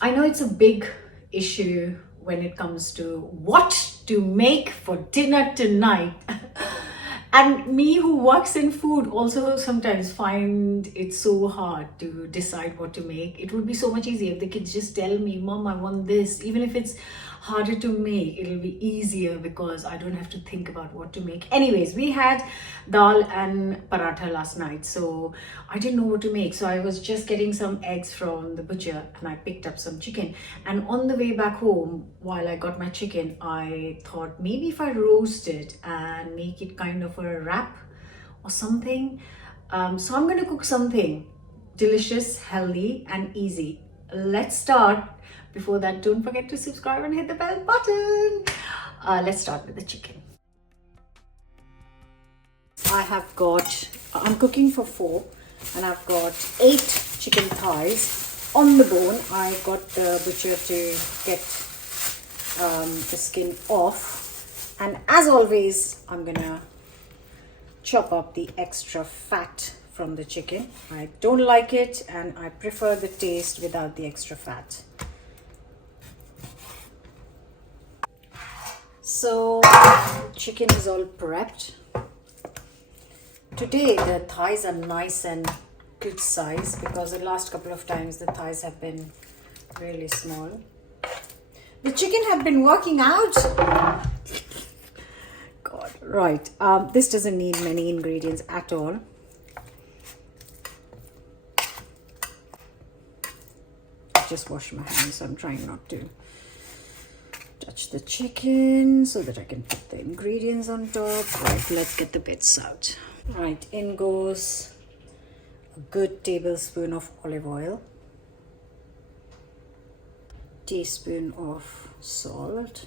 I know it's a big issue when it comes to what to make for dinner tonight. And me who works in food also sometimes find it so hard to decide what to make. It would be so much easier if the kids just tell me, Mom, I want this. Even if it's harder to make, it'll be easier because I don't have to think about what to make. Anyways, we had dal and paratha last night, so I didn't know what to make. So I was just getting some eggs from the butcher and I picked up some chicken. And on the way back home, while I got my chicken, I thought maybe if I roast it and make it kind of a wrap or something. So I'm going to cook something delicious, healthy, and easy. Let's start. Before that, don't forget to subscribe and hit the bell button. Let's start with the chicken. I'm cooking for 4 and I've got 8 chicken thighs on the bone. I got the butcher to get the skin off. And as always, I'm gonna chop up the extra fat from the chicken. I don't like it and I prefer the taste without the extra fat. So chicken is all prepped. Today the thighs are nice and good size because the last couple of times the thighs have been really small. The chicken have been working out. God, right. This doesn't need many ingredients at all. I just washed my hands, so I'm trying not to touch the chicken so that I can put the ingredients on top. Right, let's get the bits out. Right, in goes a good tablespoon of olive oil, teaspoon of salt,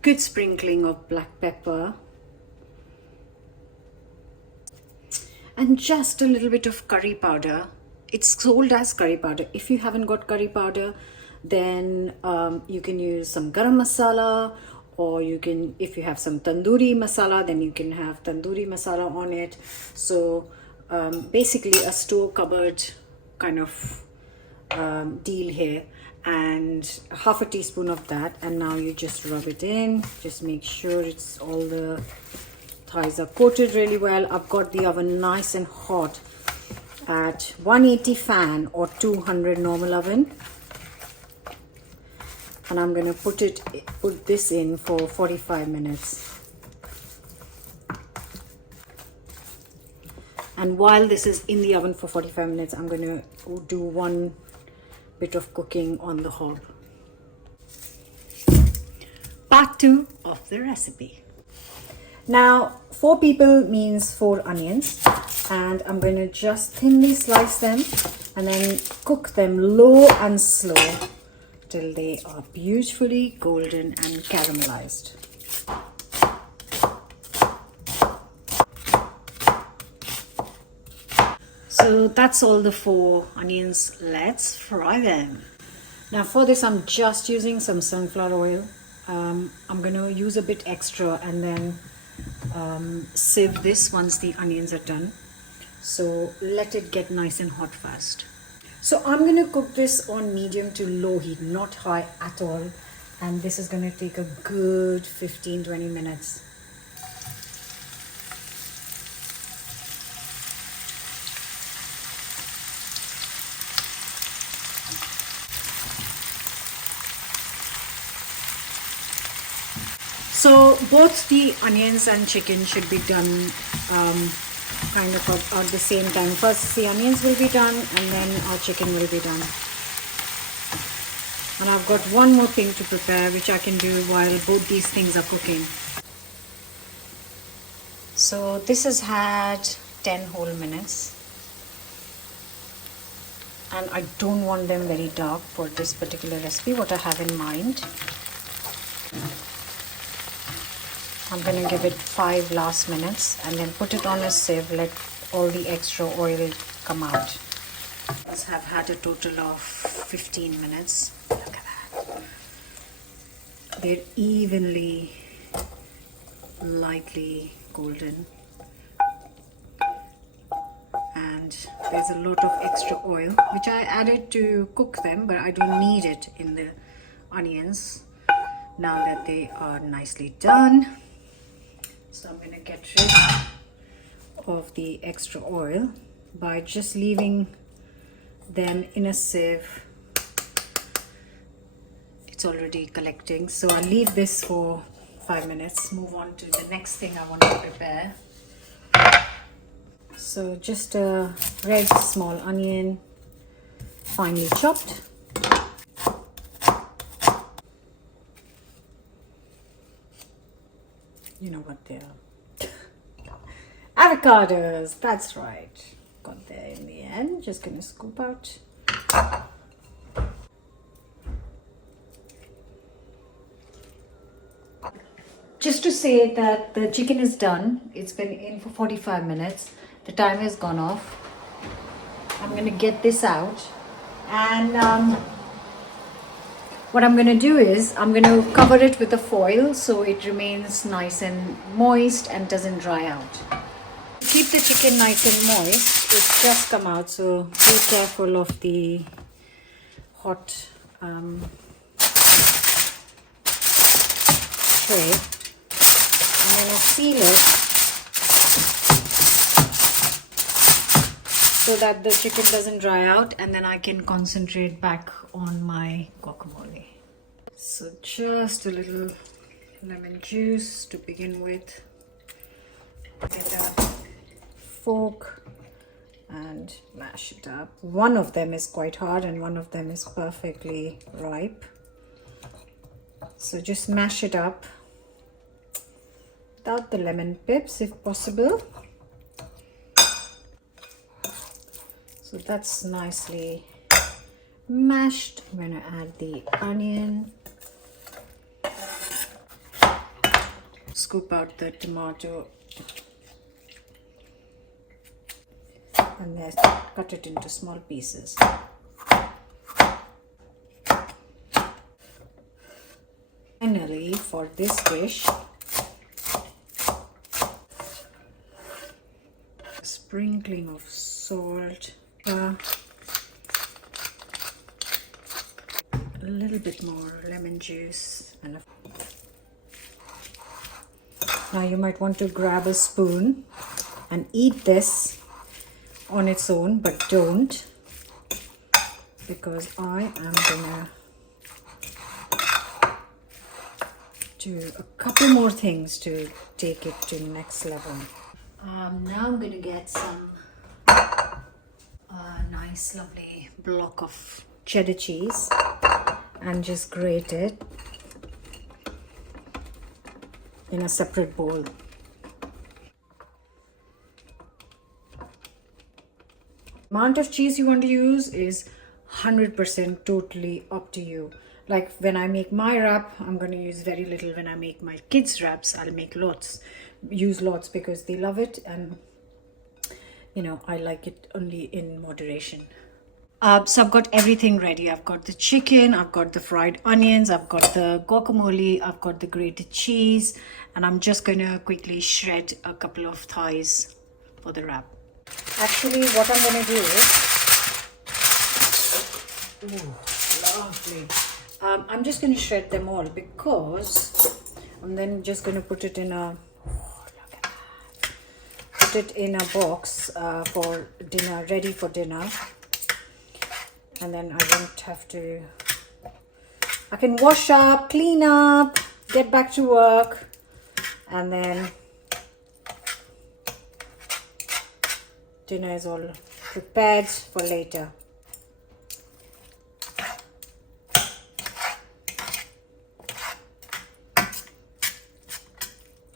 good sprinkling of black pepper, and just a little bit of curry powder. It's sold as curry powder. If you haven't got curry powder, then you can use some garam masala, or you can, if you have some tandoori masala, then you can have tandoori masala on it. So basically a store cupboard kind of deal here, and half a teaspoon of that. And now you just rub it in. Just make sure it's all the thighs are coated really well. I've got the oven nice and hot at 180 fan or 200 normal oven. And I'm going to put this in for 45 minutes. And while this is in the oven for 45 minutes, I'm going to do one bit of cooking on the hob. Part 2 of the recipe. Now, 4 people means 4 onions, and I'm going to just thinly slice them and then cook them low and slow till they are beautifully golden and caramelized. So that's all the 4 onions. Let's fry them. Now for this, I'm just using some sunflower oil. I'm going to use a bit extra and then sieve this once the onions are done. So let it get nice and hot first. So I'm going to cook this on medium to low heat, not high at all. And this is going to take a good 15-20 minutes. So both the onions and chicken should be done kind of at the same time. First the onions will be done and then our chicken will be done. And I've got one more thing to prepare which I can do while both these things are cooking. So this has had 10 whole minutes. And I don't want them very dark for this particular recipe, what I have in mind. I'm going to give it 5 last minutes and then put it on a sieve, let all the extra oil come out. These have had a total of 15 minutes. Look at that. They're evenly, lightly golden. And there's a lot of extra oil, which I added to cook them, but I don't need it in the onions now that they are nicely done. So I'm going to get rid of the extra oil by just leaving them in a sieve. It's already collecting, so I'll leave this for 5 minutes. Move on to the next thing I want to prepare. So just a red small onion, finely chopped. You know what they are. Avocados, that's right. Got there in the end. Just gonna scoop out. Just to say that the chicken is done. It's been in for 45 minutes. The timer has gone off. I'm gonna get this out, and what I'm gonna do is I'm gonna cover it with a foil so it remains nice and moist and doesn't dry out. To keep the chicken nice and moist, it's just come out, so be careful of the hot tray. I'm gonna seal it so that the chicken doesn't dry out, and then I can concentrate back on my guacamole. So just a little lemon juice to begin with. Get a fork and mash it up. One of them is quite hard and one of them is perfectly ripe. So just mash it up without the lemon pips if possible. So that's nicely mashed. I'm going to add the onion. Scoop out the tomato and then cut it into small pieces. Finally, for this dish, a sprinkling of salt, a little bit more lemon juice, and now you might want to grab a spoon and eat this on its own, but don't, because I am gonna do a couple more things to take it to the next level. Now I'm gonna get some nice lovely block of cheddar cheese and just grate it in a separate bowl. Amount of cheese you want to use is 100% totally up to you. Like when I make my wrap, I'm going to use very little. When I make my kids' wraps, I'll make use lots because they love it, and you know, I like it only in moderation. So I've got everything ready. I've got the chicken, I've got the fried onions, I've got the guacamole, I've got the grated cheese, and I'm just going to quickly shred a couple of thighs for the wrap. Actually, what I'm going to do is, lovely. I'm just going to shred them all because I'm then just going to put it in a box for dinner, ready for dinner. And then I won't have to, I can wash up, clean up, get back to work, and then dinner is all prepared for later.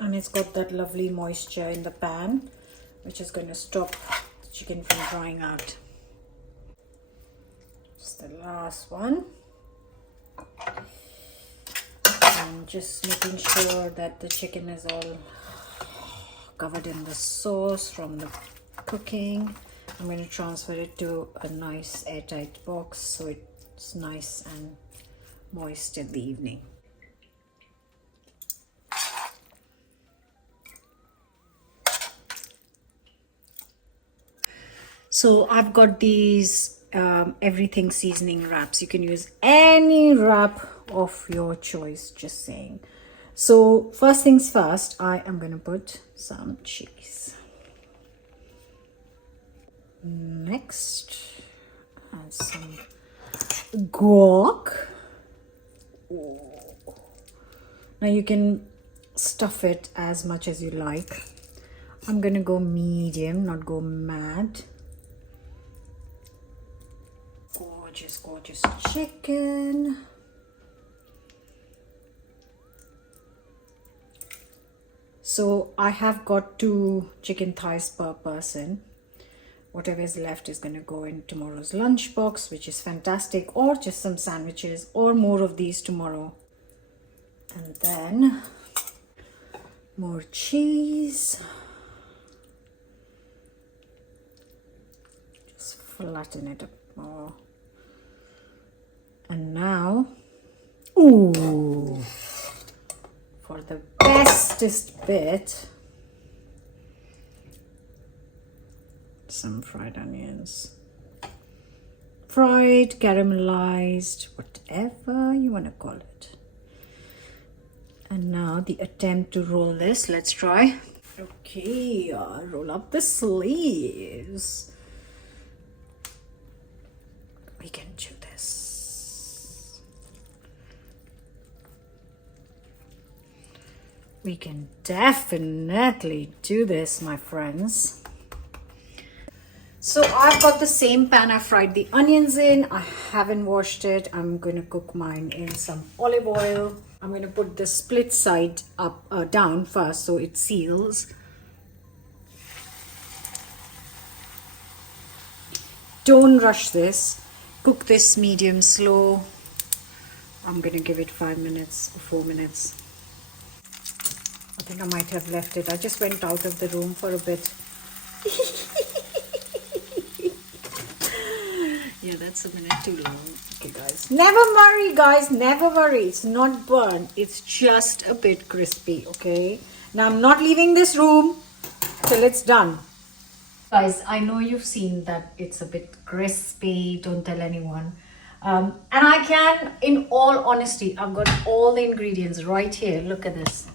And it's got that lovely moisture in the pan, which is going to stop the chicken from drying out. Just the last one. And just making sure that the chicken is all covered in the sauce from the cooking. I'm going to transfer it to a nice airtight box so it's nice and moist in the evening. So I've got these everything seasoning wraps. You can use any wrap of your choice, just saying. So first things first, I am going to put some cheese. Next, add some guac. Now you can stuff it as much as you like. I'm going to go medium, not go mad. Gorgeous, gorgeous chicken. So I have got 2 chicken thighs per person. Whatever is left is going to go in tomorrow's lunchbox, which is fantastic, or just some sandwiches, or more of these tomorrow. And then more cheese. Just flatten it up more. And now, ooh, for the bestest bit, some fried onions. Fried, caramelized, whatever you want to call it. And now the attempt to roll this. Let's try. Okay, roll up the sleeves. We can do this. We can definitely do this, my friends. So I've got the same pan I fried the onions in. I haven't washed it. I'm going to cook mine in some olive oil. I'm going to put the split side up down first so it seals. Don't rush this. Cook this medium slow. I'm going to give it 5 minutes or 4 minutes. I think I might have left it. I just went out of the room for a bit. Yeah, that's a minute too long. Okay, guys. Never worry, guys. Never worry. It's not burnt. It's just a bit crispy, okay? Now, I'm not leaving this room till it's done. Guys, I know you've seen that it's a bit crispy. Don't tell anyone. And I can, in all honesty, I've got all the ingredients right here. Look at this.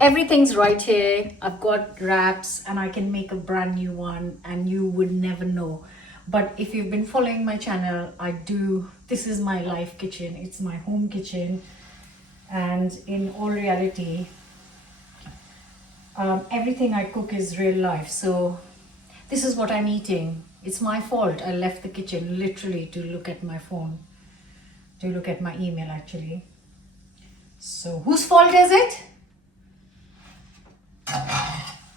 Everything's right here. I've got wraps and I can make a brand new one and you would never know. But if you've been following my channel, this is my life kitchen. It's my home kitchen. And in all reality, everything I cook is real life. So this is what I'm eating. It's my fault. I left the kitchen literally to look at my phone, to look at my email actually. So whose fault is it?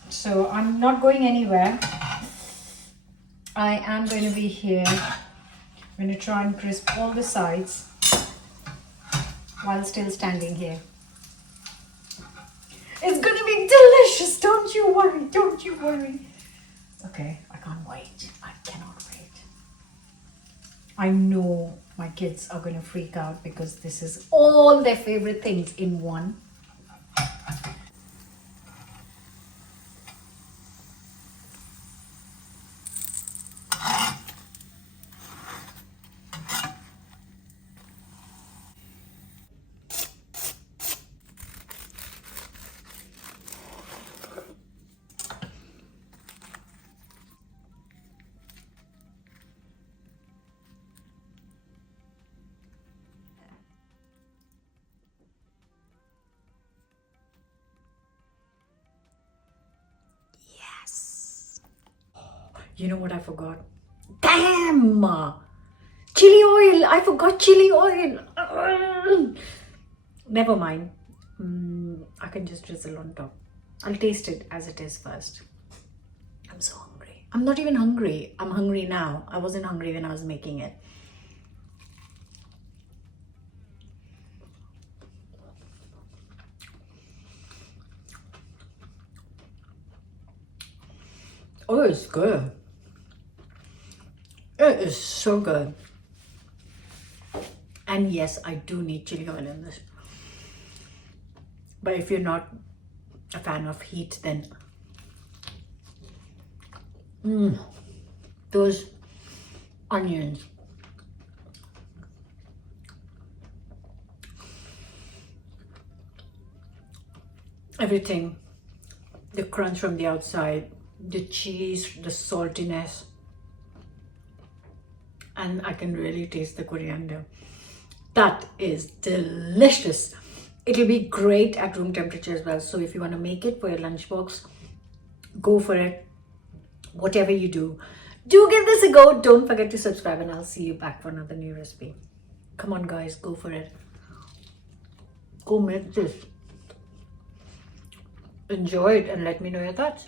So I'm not going anywhere. I am going to be here. I'm going to try and crisp all the sides while still standing here. It's going to be delicious. Don't you worry. Don't you worry. Okay, I can't wait. I cannot wait. I know my kids are going to freak out because this is all their favorite things in one. You know what I forgot? Damn! Chili oil! I forgot chili oil! Never mind. I can just drizzle on top. I'll taste it as it is first. I'm so hungry. I'm not even hungry. I'm hungry now. I wasn't hungry when I was making it. Oh, it's good. It is so good. And yes, I do need chili oil in this. But if you're not a fan of heat, then the those onions. Everything, the crunch from the outside, the cheese, the saltiness, and I can really taste the coriander. That is delicious. It'll be great at room temperature as well. So if you want to make it for your lunchbox, go for it. Whatever you do give this a go. Don't forget to subscribe, and I'll see you back for another new recipe. Come on guys, go for it. Go make this. Enjoy it and let me know your thoughts.